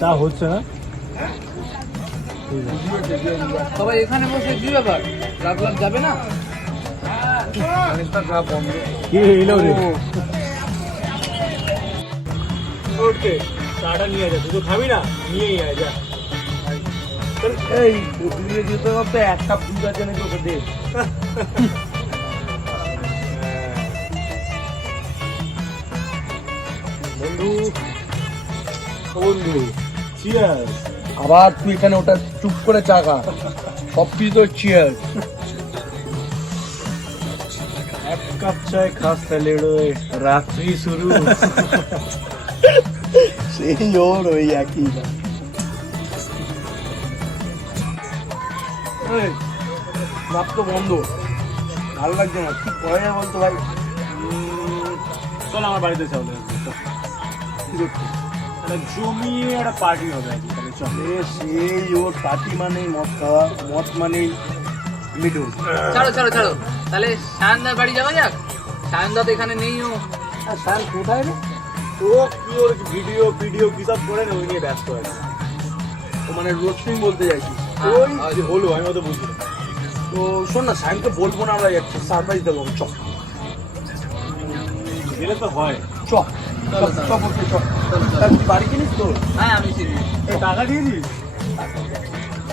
চা হচ্ছে না, সবাই এখানে বসে কি ব্যাপার? ক্লাব ক্লাব যাবে না? ক্লাব বন্ধ। কি এলো রে? চাটা নিয়ে যা, তুই তো খাবি না, নিয়েই আয় যা। এই প্রতিদিনের যেতে করতে 1 কাপ দুধ আছে নাকি ওকে দে। বন্ধু বন্ধু, চিয়ার্স। আবার তুই এখানে ওটা চুপ করে চা খা, সব কিছু তো চিয়ার। এক কাপ চায় খাস তাহলে রাত্রি শুরু। সেই ওর ওই একই। নাপ তো বন্ধ, ভালো লাগছে না, কি করা যায় বলতো ভাই? চল আমার বাড়িতে চল, জমিয়ে একটা পার্টি হবে আজকে, তাহলে চল। সেই ওর পার্টি মানেই মদ খাওয়া, মদ মানেই মিঠুন। ছাড়ো ছাড়ো ছাড়ো, তাহলে সায়নদার বাড়ি যাওয়া যাক। সায়নদা তো এখানে নেই। ও আর স্যার কোথায় রে? ও কি ওর ভিডিও ভিডিও কি সব করে না, ওই নিয়ে ব্যস্ত আছে। ও মানে রোস্টিং বলতে চাইছিস? ওই যে হলো, আমি অত বুঝি না। তো শোন না, সায়নকে বলবো না, আমরা যাচ্ছি, সারপ্রাইজ দেবো। চ গেলে তো হয়। চ চ বলতে চ। তুই বাড়ি কিনিস তো? হ্যাঁ আমি চিনি। টাকা দিয়ে দিস?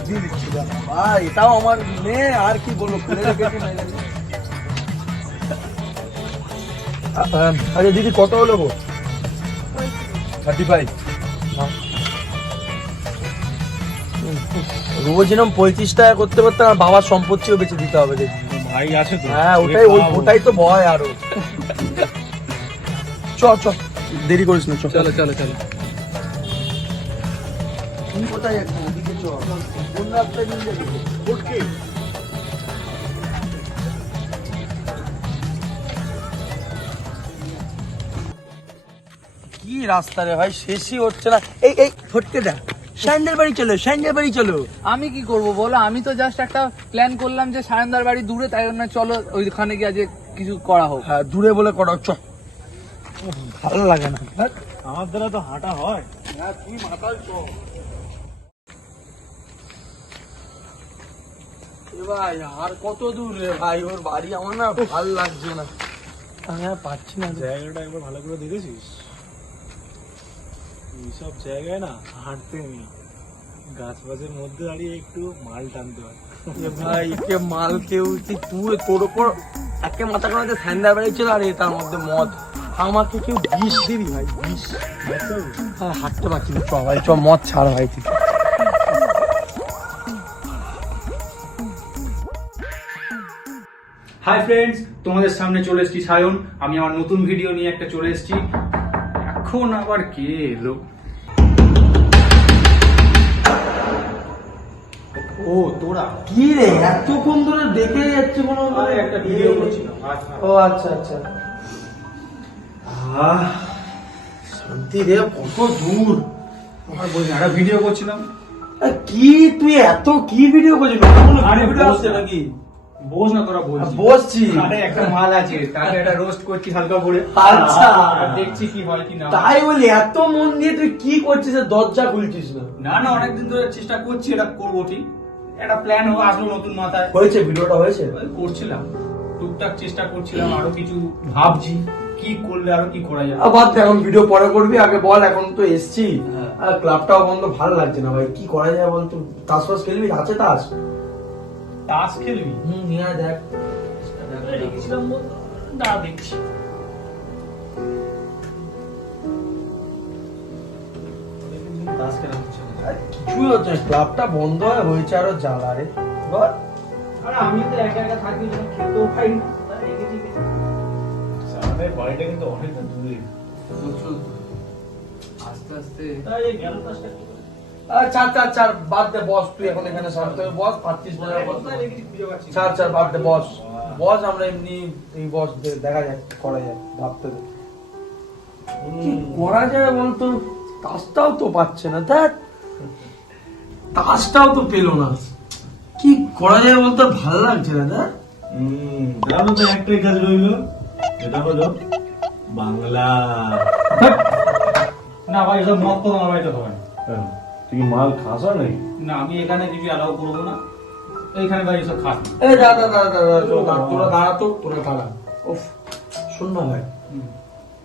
দিয়ে দিচ্ছি ভাই, এটাও আমার মেয়ে, আর কি বলবো, খুলে রেখেছি। আচ্ছা দিদি, কত হলো গো? 35। রোজ এরকম 35 টাকা করতে করতে আমার বাবার সম্পত্তিও বেঁচে দিতে হবে দেখি। ভাই আছে তো। হ্যাঁ ওটাই তো ভয় আরো। চ চ, দেরি করিস না, চলো চলো চলো। তুই কোথায় যাচ্ছিস? ওদিকে চ, কোন রাস্তায় নিয়ে যাবি? ফুটকি কি রাস্তা রে ভাই, শেষই হচ্ছে না। এই এই ফটকে যা, সাইন্ডের বাড়ি চলো, সাইন্ডের বাড়ি চলো। আমি কি করব বলো? আমি তো জাস্ট একটা প্ল্যান করলাম যে সায়নদার বাড়ি দূরে, তাই জন্য চলো ওইখানে গিয়ে আজ কিছু করা হোক। হ্যাঁ, দূরে বলে করা, চ। ভালো লাগে না। আমার দ্বারা তো হাঁটা হয়। হ্যাঁ, তুই মাতাল চ। এ ভাই আর কত দূর রে ভাই ওর বাড়ি? আমার না ভালো লাগছে না, আমি আর পাচ্ছি না। জায়গাটা একবার ভালো করে দেখেছিস? এইসব জায়গায় না হাঁটতে নেই, গাছ গাছের মধ্যে দাঁড়িয়ে একটু মাল টানতে হয়। এ ভাই কে মাল কেউ, তুই তোর ওপর একে মাথা করাতে সাইন্ডার বাড়ি ছিল, আর তার মধ্যে মদ। আমাকে কেউ বিষ দিবি ভাই, বিষ? হ্যাঁ, হাঁটতে পারছি না, চ ভাই চ, মদ ছাড় ভাই তুই। হাই ফ্রেন্ডস, তোমাদের সামনে চলে এসেছি সায়ন। আমি আমার নতুন ভিডিও নিয়ে একটা চলে এসেছি। এখন আবার কে এলো? ও তোরা কি রে এতক্ষণ ধরে দেখে যাচ্ছে কোনো? আরে একটা ভিডিও করছিলাম। আচ্ছা ও আচ্ছা আচ্ছা। শান্তি রে, কত দূর। বলছি একটা ভিডিও করছিলাম। কি তুই এত কি ভিডিও করছিস? আরে ভিডিও বস আসছে নাকি? বস না তোরা, বলছি বসছি। আরে একটা মাল আছে, তাকে একটা রোস্ট করছি হালকা করে। আচ্ছা। আর দেখছি কি হয় কি না। তাই বলি এত মন দিয়ে তুই কি করছিস? দরজা খুলছিস না? না না, অনেকদিন ধরে চেষ্টা করছি, এটা করবো ঠিক। একটা প্ল্যান আসলো নতুন মাথায়, হয়েছে, ভিডিওটা হয়েছে? করছিলাম টুকটাক চেষ্টা করছিলাম, আরো কিছু ভাবছি কি করলে আরো কি করা যায়। বাদ দে, এখন ভিডিও পরে করবি, আগে বল। এখন তো এসছি, হ্যাঁ। আর ক্লাবটাও বন্ধ, ভালো লাগছে না ভাই। কি করা যায় বল? তুই তাস ফাস খেলবি? আছে তাস? তাস খেলবি? নিয়ে আয়, দেখ। রেখেছিলাম, না দেখছি। তাস খেলা হচ্ছে না। আর কিছুই হচ্ছে না, ক্লাবটা বন্ধ হয়েছে, আরো জ্বালা রে। বল। আরে আমি তো একা একা থাকি, যখন খেতেও পাই না, তাই রেখেছি। আমাদের বাড়িটা কিন্তু অনেকটা দূরে। আস্তে আস্তে তাই এই গেল তাসটা কি করে? চার বাদ দে, বস। তুই এখন এখানে শান্ত হয়ে বস, 35 মিনিট বস। কোথায় রেখেছি খুঁজে পাচ্ছি না। চার বাদ দে, বস বস। আমরা এমনি এই বস, দেখা যাক করা যায়, ভাবতে দে। কি করা যায় বলতো? তাসটাও তো পাচ্ছে না, দেখ। তাসটাও তো পেলো না। কি করা যায় বলতো? ভালো লাগছে না, দেখ। তাহলে তো একটাই কাজ রইলো, এটা হলো বাংলা। না ভাই, এসব মত তো আমার বাড়িতে হবে না। কেন তুই কি মাল খাস নাকি? না আমি এখানে কিছু অ্যালাউ করবো না, এইখানে ভাই সব খাস না। এই দাঁড়া তোরা দাঁড়া তো, তোরা দাঁড়া। উফ, শোন না ভাই,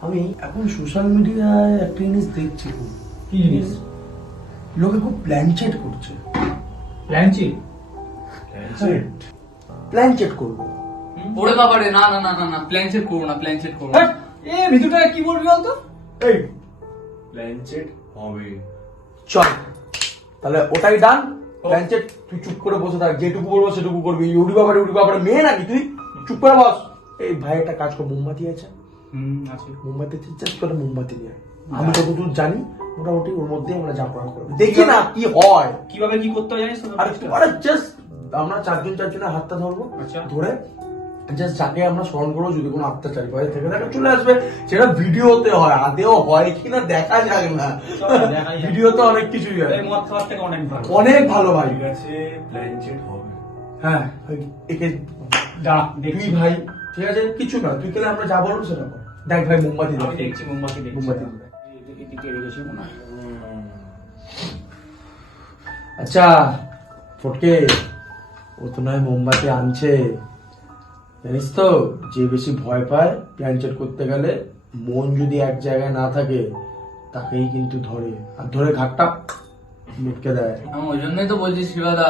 আমি এখন সোশ্যাল মিডিয়ায় একটা জিনিস দেখছি খুব। কি জিনিস? লোকে খুব প্ল্যান চেট করছে। ল্যাঞ্চি? প্ল্যান চেট করবো। ওরে বাবা রে, না না না না না, প্ল্যান চেট করবো না, প্ল্যান চেট করবো না। এ ভিতরটা কি বলবি বলতো? এই প্ল্যানচেট হবে। চল তাহলে ওটাই ডান। প্ল্যান চেট তুই চুপ করে বসে থাক, যেটুকু বলবো সেটুকু করবি। উড়ি বাবারে মেয়ে নাকি তুই? চুপ করে বস। এই ভাই একটা কাজ কর, মোমবাতি আছে? আছে। মোমবাতি জাস্ট করে মোমবাতি নিয়ে আয়। আমি যতদূর জানি মোটামুটি ওর মধ্যে আমরা যা করার করবো, দেখি না কি হয়। কিভাবে কি করতে হয় জানিস তো? আরে জাস্ট আমরা চারজনের হাতটা ধরবো, আচ্ছা। ধরে জাস্ট যাকে আমরা স্মরণ করবো, যদি কোনো আত্মাচারী পাই থেকে থাকে চলে আসবে। সেটা ভিডিওতে হয়, আদেও হয় কিনা দেখা যাক না। দেখাই যাক। ভিডিওতে অনেক কিছুই হয়, এই মদ খাওয়ার থেকে অনেক ভালো। অনেক ভালো ভাই। ঠিক আছে, প্ল্যানচেট হবে। হ্যাঁ একে যা তুই দেখছি ভাই, ঠিক আছে কিছু না, তুই গেলে আমরা যা বলবো সেটা কর। দেখ ভাই মোমবাতি আমি দেখ। দেখছি, মোমবাতি দেখছি। মোমবাতি। এদিকে রেখেছি মনে হয়। আচ্ছা ফটকে, ও তো নয় মোমবাতি আনছে, জানিস তো যে বেশি ভয় পায় প্ল্যান চেট করতে গেলে, মন যদি এক জায়গায় না থাকে তাকেই কিন্তু ধরে, আর ধরে ঘাটটা মিটকে দেয়। আমি ওই জন্যই তো বলছি শিবাদা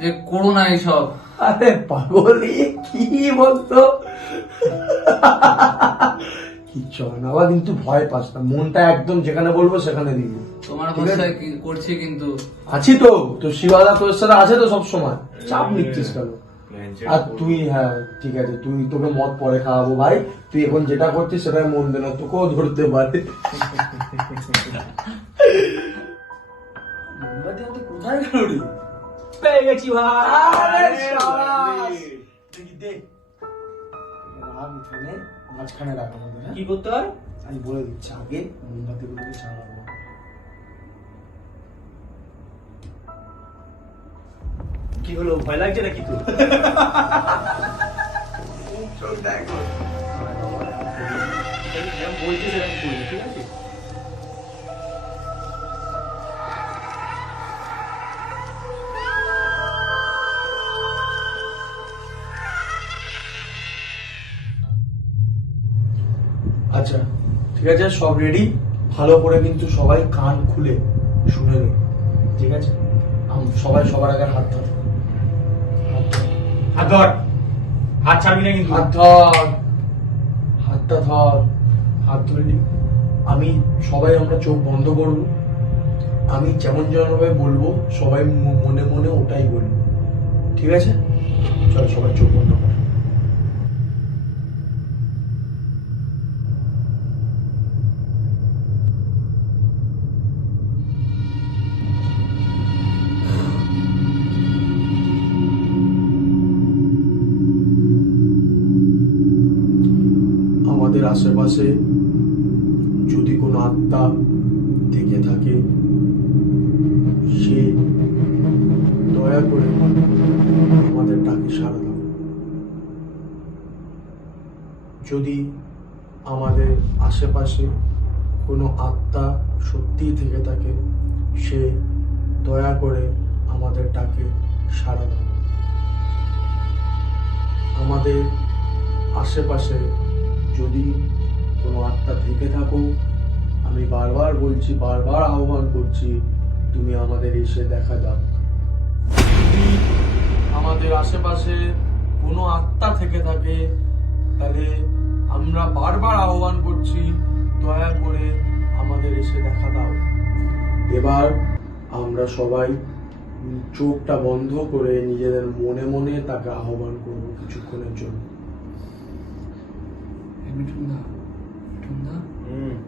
যে করো না এইসব। আরে পাগলি কি বলতো, কিচ্ছু হয় না, আবার কিন্তু ভয় পাস না, মনটা একদম যেখানে বলবো সেখানে দিবি। তোমার ঠিক আছে? অবস্থায় করছি কিন্তু। আছি তো, তো শিবাদা তোর সাথে আছে তো সব সময়, চাপ নিচ্ছিস কেন? প্ল্যানচেট আর তুই, হ্যাঁ ঠিক আছে, তুই তোকে মদ পরে খাওয়াবো ভাই, তুই এখন যেটা করছিস সেটাই মন দে না, তোকেও ধরতে পারে। কোথায় গেল রে? পেয়ে গেছি ভাই। আরে শাবাশ! দেখি দে। রাগ এখানে মাঝখানে রাখ আমাদের, হ্যাঁ? কি করতে হয়? আমি বলে দিচ্ছি, আগে মোমবাতিগুলোকে চালাবো। কি হলো, ভয় লাগছে নাকি তোর? বলছিস এরকম করবি, ঠিক আছে? আচ্ছা ঠিক আছে, সব রেডি, ভালো করে কিন্তু সবাই কান খুলে শুনে নে, ঠিক আছে? সবাই সবার আগে হাত ধর, হাত ধর, হাত ছাড়বি না কিন্তু। হাত ধর, হাতটা ধর, হাত ধরলি। আমি সবাই আমরা চোখ বন্ধ করব, আমি যেমন ভাবে বলবো সবাই মনে মনে ওটাই বলবো, ঠিক আছে? চল সবাই চোখ বন্ধ কর। আমাদের আশেপাশে যদি কোনো আত্মা থেকে থাকে, সে দয়া করে আমাদের ডাকে সাড়া দাও। যদি আমাদের আশেপাশে কোনো আত্মা সত্যিই থেকে থাকে, সে দয়া করে আমাদের ডাকে সাড়া দাও। আমাদের আশেপাশে যদি কোনো আত্মা থেকে থাকো, আমি বারবার বলছি, বারবার আহ্বান করছি, তুমি আমাদের এসে দেখা দাও। যদি আমাদের আশেপাশে কোনো আত্মা থেকে থাকে, তাহলে আমরা বারবার আহ্বান করছি, দয়া করে আমাদের এসে দেখা দাও। এবার আমরা সবাই চোখটা বন্ধ করে নিজেদের মনে মনে তাকে আহ্বান করবো কিছুক্ষণের জন্য। মিঠুনদা, মিঠুনদা,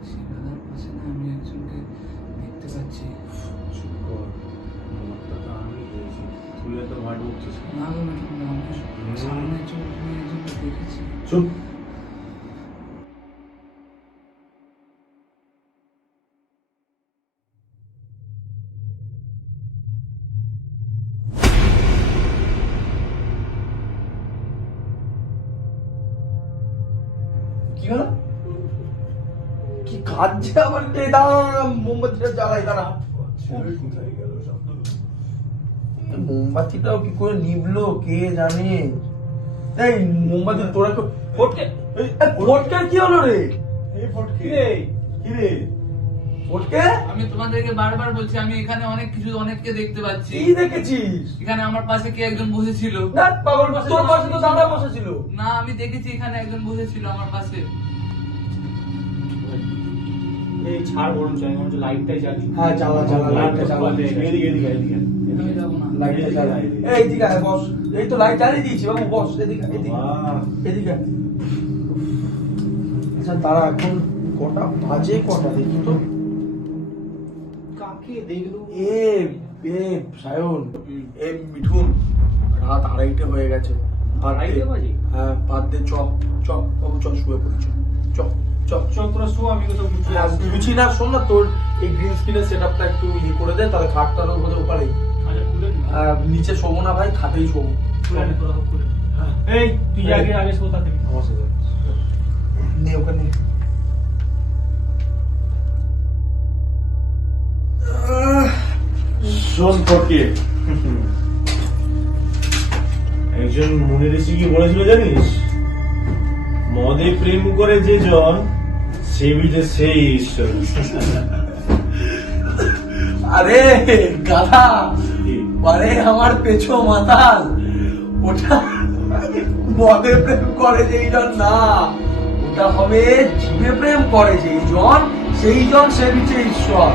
শিবাদার পাশে না আমি একজনকে দেখতে পাচ্ছি। চুপ কর, মদটা তো আমি দিয়েছি, তুই এত ভয় ঢুকছিস। না গো মিঠুনদা, আমি সামনে একজনকে দেখেছি। চুপ। কি হলো? কি কাঁদছে আবার কে? দাঁড়া, মোমবাতিটা জ্বালাই, দাঁড়া। মোমবাতিটাও কি করে নিবলো কে জানে। এই মোমবাতি তোরা ফটকে, ফটকে কি হলো রে? এই ফটকে কি রে? ফটকে আমি তোমাদেরকে বারবার বলছি, আমি এখানে অনেককে দেখতে পাচ্ছি। কি দেখেছিস? এখানে আমার পাশে কে একজন বসেছিল। না পাগল, তোর পাশে তো দাদা বসেছিল। না, আমি দেখেছি এখানে একজন বসেছিল আমার পাশে। এই ছাড় বরঞ্চ, আমি বরঞ্চ লাইটটাই জ্বালি। হ্যাঁ চালা চালা, লাইটটা চালা। এদিকে এদিকে এদিকে আমি যাবো না। লাইটটা চালা। এই এদিকে আয় বস। এই তো লাইট জ্বালিয়ে দিয়েছি বাবু, বস এদিকে এদিকে এদিকে। আচ্ছা তারা এখন কটা বাজে, কটা দেখি তো। কাকে দেখলো? এ এ সায়ন, এ মিঠুন, রাত 2:30 হয়ে গেছে। বাদ দে। 2:30 বাজে? হ্যাঁ বাদ দে, চ চ বাবু চ, শুয়ে পড়ি চ চ চ। চল তোরা শো, আমি কোথাও গুছিয়ে আসছি। বুঝি না, শোন না, তোর এই গ্রিন স্ক্রিনের সেটআপটা একটু ইয়ে করে দে, তাহলে খাটটার উপরে ওপারেই। আচ্ছা খুলে নি। নিচে শোবো না ভাই, খাটেই শোবো। খুলে নি, তোরা সব খুলে নি। এই তুই আগে শো তাড়াতাড়ি। আমার সাথে নে ওখানে। শোন ফটকে, একজন মুনি ঋষি কি বলেছিল জানিস? মদে প্রেম করে যে জন, সে বিধে সেই ঈশ্বর। আরে গাধা, আরে আমার পেছো মাতাল, ওটা মদে প্রেম করে যেই জন না, ওটা হবে জীবে প্রেম করে যেই জন, সেই জন সে বিচে ঈশ্বর।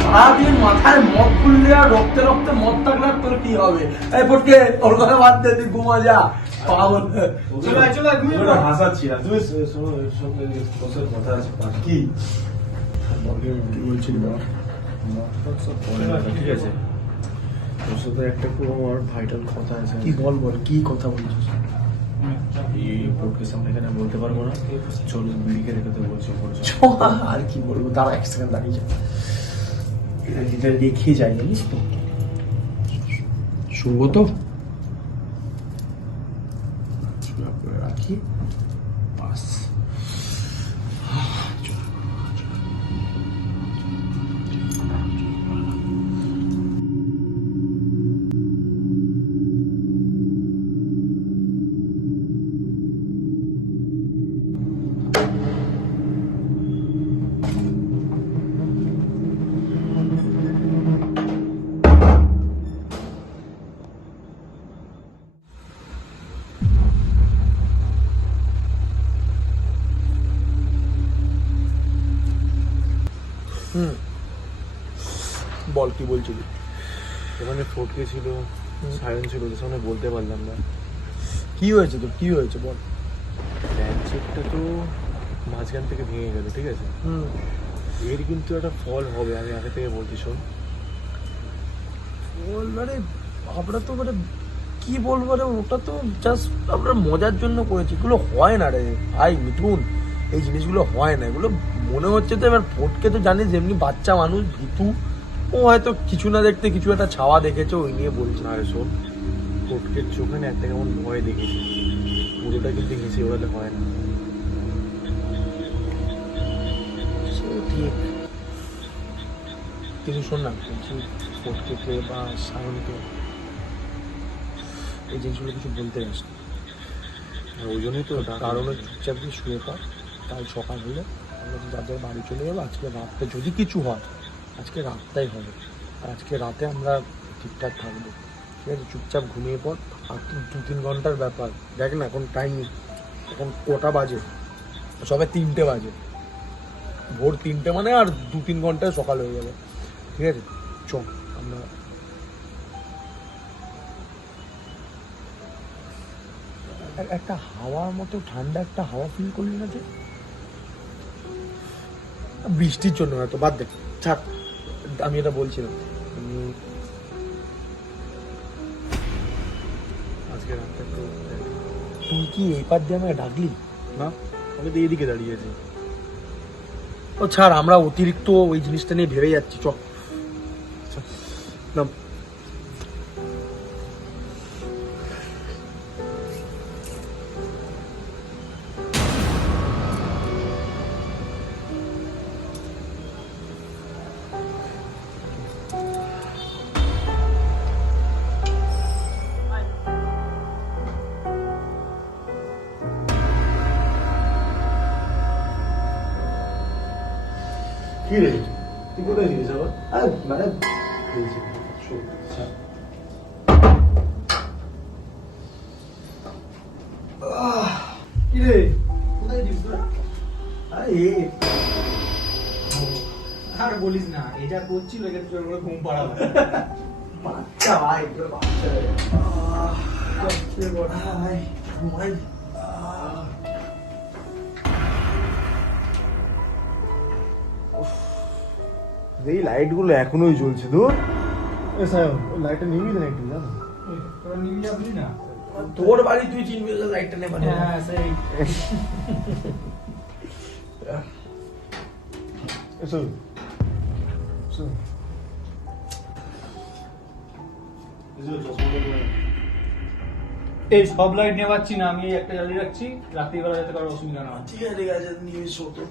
সারাদিন মাথায় মদ খুললে আর রক্তে রক্তে মদ থাকলে আর তোর কি হবে? এই ফটকে, ওর কথা বাদ দে, তুই ঘুমা যা পাগল। চলে আয়, চলে আয়, ঘুমিয়ে পড়। হাসাচ্ছি না, তুমি শোনো, এর সঙ্গে বসে কথা আছে। কি কি বলছিলি বাবা? সব পরে কথা, ঠিক আছে? তোর সাথে একটা খুব আমার ভাইটাল কথা আছে। কি বল বল, কি কথা বলছিস? এই ফটকের সামনে এখানে বলতে পারবো না, চল বিড়িকে রেখে তো বলছি। আর কি বলবো, দাঁড়া এক সেকেন্ড দাঁড়িয়ে যা, এটা রেখে যাই, জানিস তো? শুনবো তো, করে রাখি বাস। বল কি বলছিলি? ওখানে ফটকে ছিল, সায়ন ছিল, ওদের সামনে বলতে পারলাম না। কি হয়েছে তোর, কি হয়েছে বল। প্ল্যান চেকটা তো মাঝখান থেকে ভেঙে গেল, ঠিক আছে? এর কিন্তু একটা ফল হবে, আমি আগে থেকে বলছি। শোন, বল, মানে আমরা তো মানে কি বলবো রে, ওটা তো জাস্ট আমরা মজার জন্য করেছি, এগুলো হয় না রে ভাই মিঠুন, এই জিনিসগুলো হয় না। এগুলো মনে হচ্ছে তো, এবার ফটকে তো জানিস যেমনি বাচ্চা মানুষ, ভীতু, ও হয়তো কিছু না দেখতে কিছু একটা ছাওয়া দেখেছে, ওই নিয়ে বলছে। আরে শোন, ফটকের চোখে না একটা কেমন ভয় দেখেছি, পুরোটা কিন্তু হেসে ওড়ালে হয় না। সে ঠিক, কিন্তু শোন না, বলছি ফটকে বা সায়নকে এই জিনিসগুলো কিছু বলতে যাস না। আর ওই জন্যই তো কারণ চুপচাপ দিয়ে শুয়ে পড়, কাল সকাল হলে আমরা যাদের বাড়ি চলে যাবো। আজকে রাতটা যদি কিছু হয়, আজকে রাতটাই হবে, আর আজকে রাতে আমরা ঠিকঠাক থাকবো, ঠিক আছে? চুপচাপ ঘুমিয়ে পড়। আর 2-3 ঘন্টার ব্যাপার, দেখ না এখন টাইম, এখন কটা বাজে, সবে 3টে বাজে, ভোর 3টে, মানে আর 2-3 ঘন্টায় সকাল হয়ে যাবে, ঠিক আছে? চ আমরা একটা হাওয়ার মতো ঠান্ডা একটা হাওয়া ফিল করলি না যে? বৃষ্টির জন্য হয়তো, বাদ দে, থাক, আমি এটা বলছিলাম। আজকে রাতটা তো তুই কি এই পার দিয়ে আমাকে ডাকলি? না, আমি তো এইদিকে দাঁড়িয়ে আছি। ও ছাড়, আমরা অতিরিক্ত ওই জিনিসটা নিয়ে ভেবে যাচ্ছি, চ না। কি রে তুই কোথায় ছিলিস আবার? মানে কি রে কোথায় ছিলিস তোরা? আর বলিস না, এটা করছিল এটা তোর করে ঘুম পাড়াবে। বাচ্চা ভাই, বাচ্চা ভাই, ভাই এই লাইট গুলো এখনোই জ্বলছে দূর। সায়ন ওই লাইটটা নিবি না একটু জানো? তোরা নিবি যাবি না? তোর বাড়ি তুই চিনবি, লাইটটা নেই মানে হ্যাঁ সেই এসো এসো এসো চশমাটা পরে নে। এই সব লাইট নেওয়াচ্ছি না, আমি এই একটা জ্বালিয়ে রাখছি, রাত্রিবেলা যাতে কারো অসুবিধা না হয়। ঠিক আছে নিয়ে এসো তো।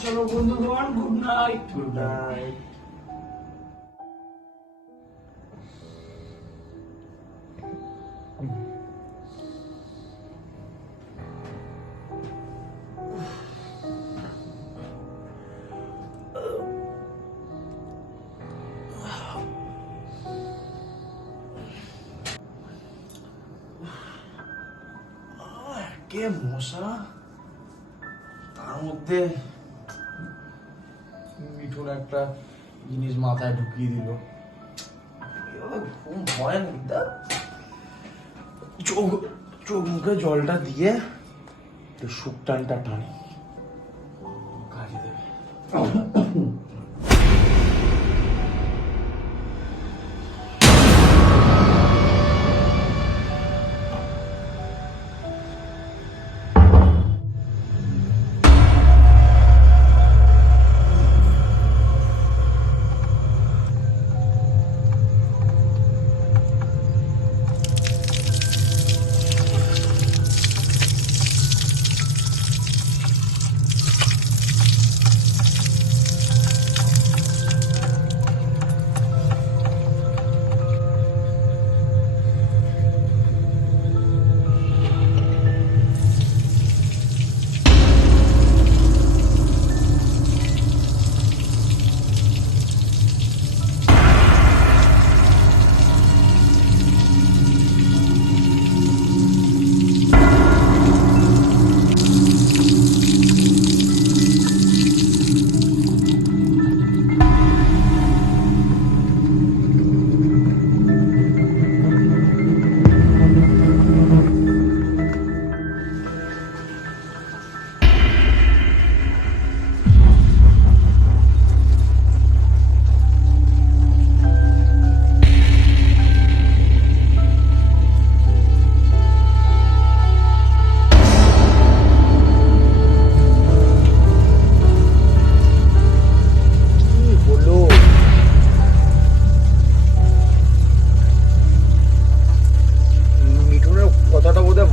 চলো বন্ধুগণ, গুড নাইট। Good night. কে মশা, তার মধ্যে মিঠুন একটা জিনিস মাথায় ঢুকিয়ে দিল। ঘুম হয় না, চোখ চোখ মুখে জলটা দিয়ে সুখ টানটা টানে, কাজে দেবে।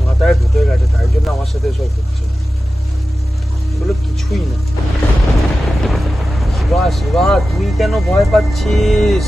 মাথায় ঢুকে গেছে, তাই জন্য আমার সাথে সব হচ্ছে। এগুলো কিছুই না। শিবা শিবা, তুই কেন ভয় পাচ্ছিস?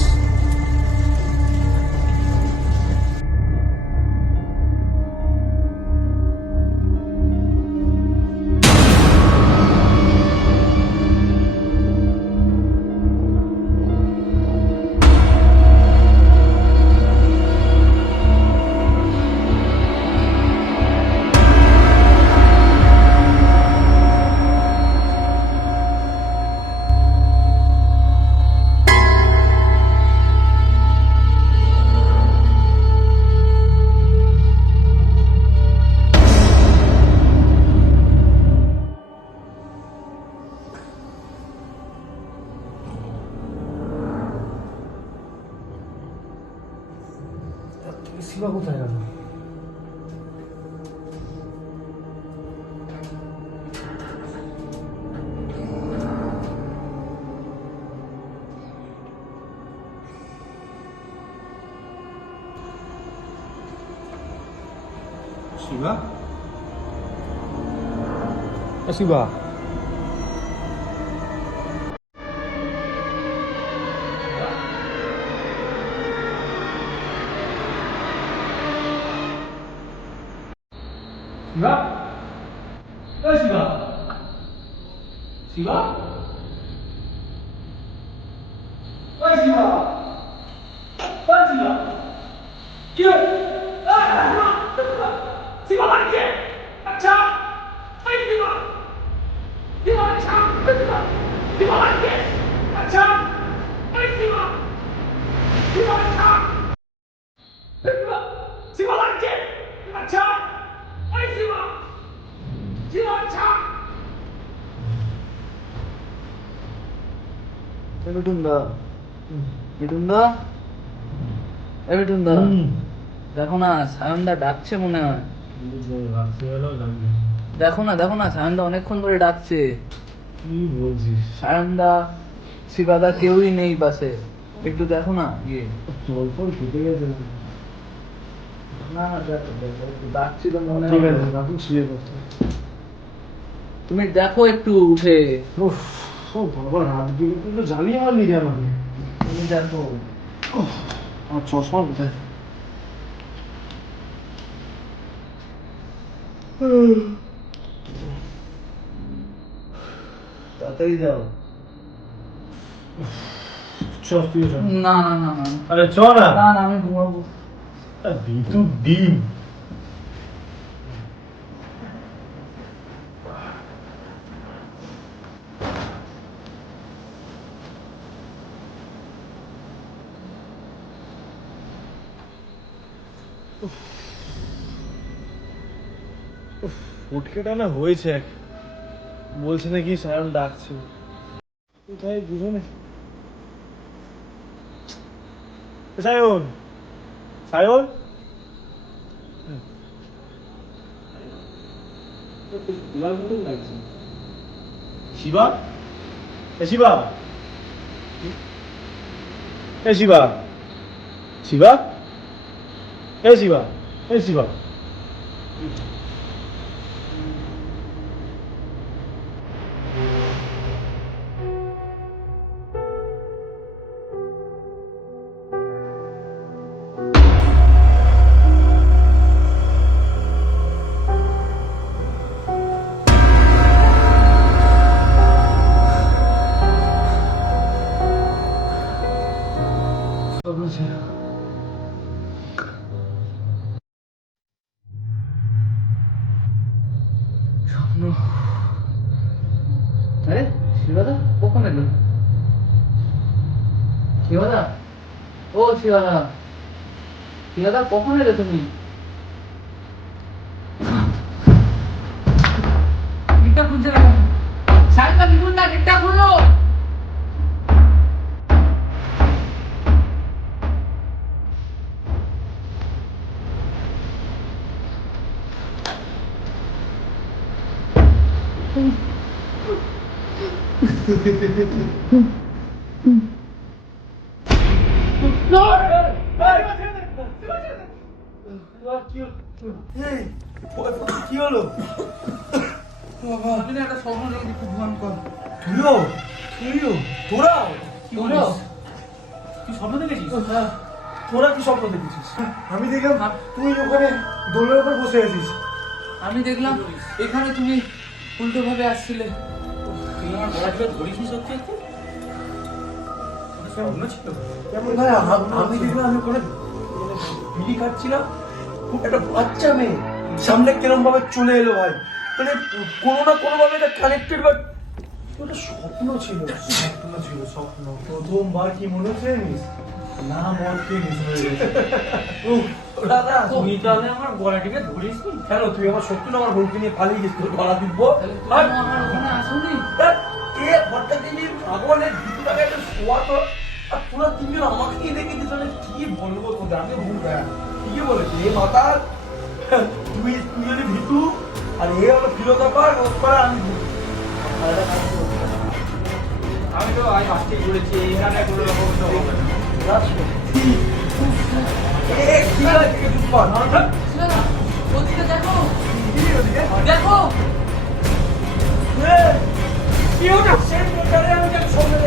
শিবা কোথায় গেল? শিবা, শিবা ওই শিবা শিবা ওই শিবা ওই শিবা কি হলো? শিবা লাগছে আচ্ছা ওই শিবা শিবা আচ্ছা শিবা লাগছে আচ্ছা ওই শিবা শিবা আচ্ছা শিবা লাগছে আচ্ছা ওই শিবা শিবা আচ্ছা মিঠুনদা মিঠুনদা এ মিঠুনদা দেখো না সায়নদা ডাকছে মনে হয় দেখো না সায়নদা অনেকক্ষণ ধরে ডাকছে কি বলছিস? সায়নদা শিবাদা কেউই নেই পাশে একটু দেখো না গিয়ে জল ফল কেটে গেছে। না দেখো দেখো একটু ডাকছিল মনে ঠিক হয় আছে, রাখুন শুয়ে পড়তে। তুমি দেখো একটু উঠে উফ, ও বাবা, রাত বিকেল কিন্তু জ্বালিয়ে মারলি রে আমাকে। তুমি দেখো উফ, আমার চশমা কোথায়? তাড়াতাড়ি যাও চ, তুইও চ। না না না না আরে চ না। না না আমি ঘুমাবো ভিতর ডিম। ফুটকেটা না হয়েছে এক, বলছে নাকি সায়ন ডাকছে, কোথায় বুঝো না। সায়ন সায়ন শিবা, এ শিবা, এ শিবা, শিবা, এ শিবা, এ শিবা। স্বপ্ন আরে শিবাদা কখন এলো শিবাদা ও শিবাদা শিবাদা কখন এলে তুমি গেটটা খুলছে না সাইকেল খুলুন না গেটটা খুলো কি হলো? আমি না একটা স্বপ্ন দেখি খুব ভয়ঙ্কর তুইও তুইও তোরাও তোমরাও তুই স্বপ্ন দেখেছিস? তোরা কি স্বপ্ন দেখেছিস? আমি দেখলাম তুই ওখানে দোলের উপর বসে আছিস। আমি দেখলাম এখানে তুমি উল্টো ভাবে আসছিলে তুই আমার গলা টিপে ধরিসনি সত্যি একটু? স্বপ্ন ছিল? কেমন ভাই, আমি দেখলাম আমি ওখানে বিড়ি খাচ্ছিলাম, একটা বাচ্চা মেয়ে সামনে কেরম ভাবে চলে এলো ভাই, মানে কোনো না কোনো ভাবে এটা কানেক্টেড, বাট ওটা স্বপ্ন ছিল, স্বপ্ন ছিল, স্বপ্ন। প্রথমবার কি মনে হচ্ছে জানিস? না মদ খেয়ে নিস দাদা, তুই তাহলে আমার গলা টিপে ধরিসনি? কেন তুই আমার সত্যি না আমার বোনকে নিয়ে পালিয়ে গেছিস, তোর গলা দিব্য? তাহলে তুমি আমার ওখানে আসোনি এ ঘরটা দিবি ভগবানের ভিতর টাকা একটা শোয়া তো, আর তোরা তিনজন আমাকে দেখে দিস, মানে কি বলবো তোদের, আমি ভুল দেয় ঠিকই বলেছি। এ মাতা তুই তুই যদি ভিতু আর এ হলো ফিলোসফার, ওপরে আমি ভুল। আমি তো আজ আসতেই বলেছি এখানে কোনো রকম তো হবে না। এ কি লাগে চুপ কর। শিবাদা ওদিকে দেখো দেখো এ, কি ওটা সেম ব্যাপারে আমি সঙ্গে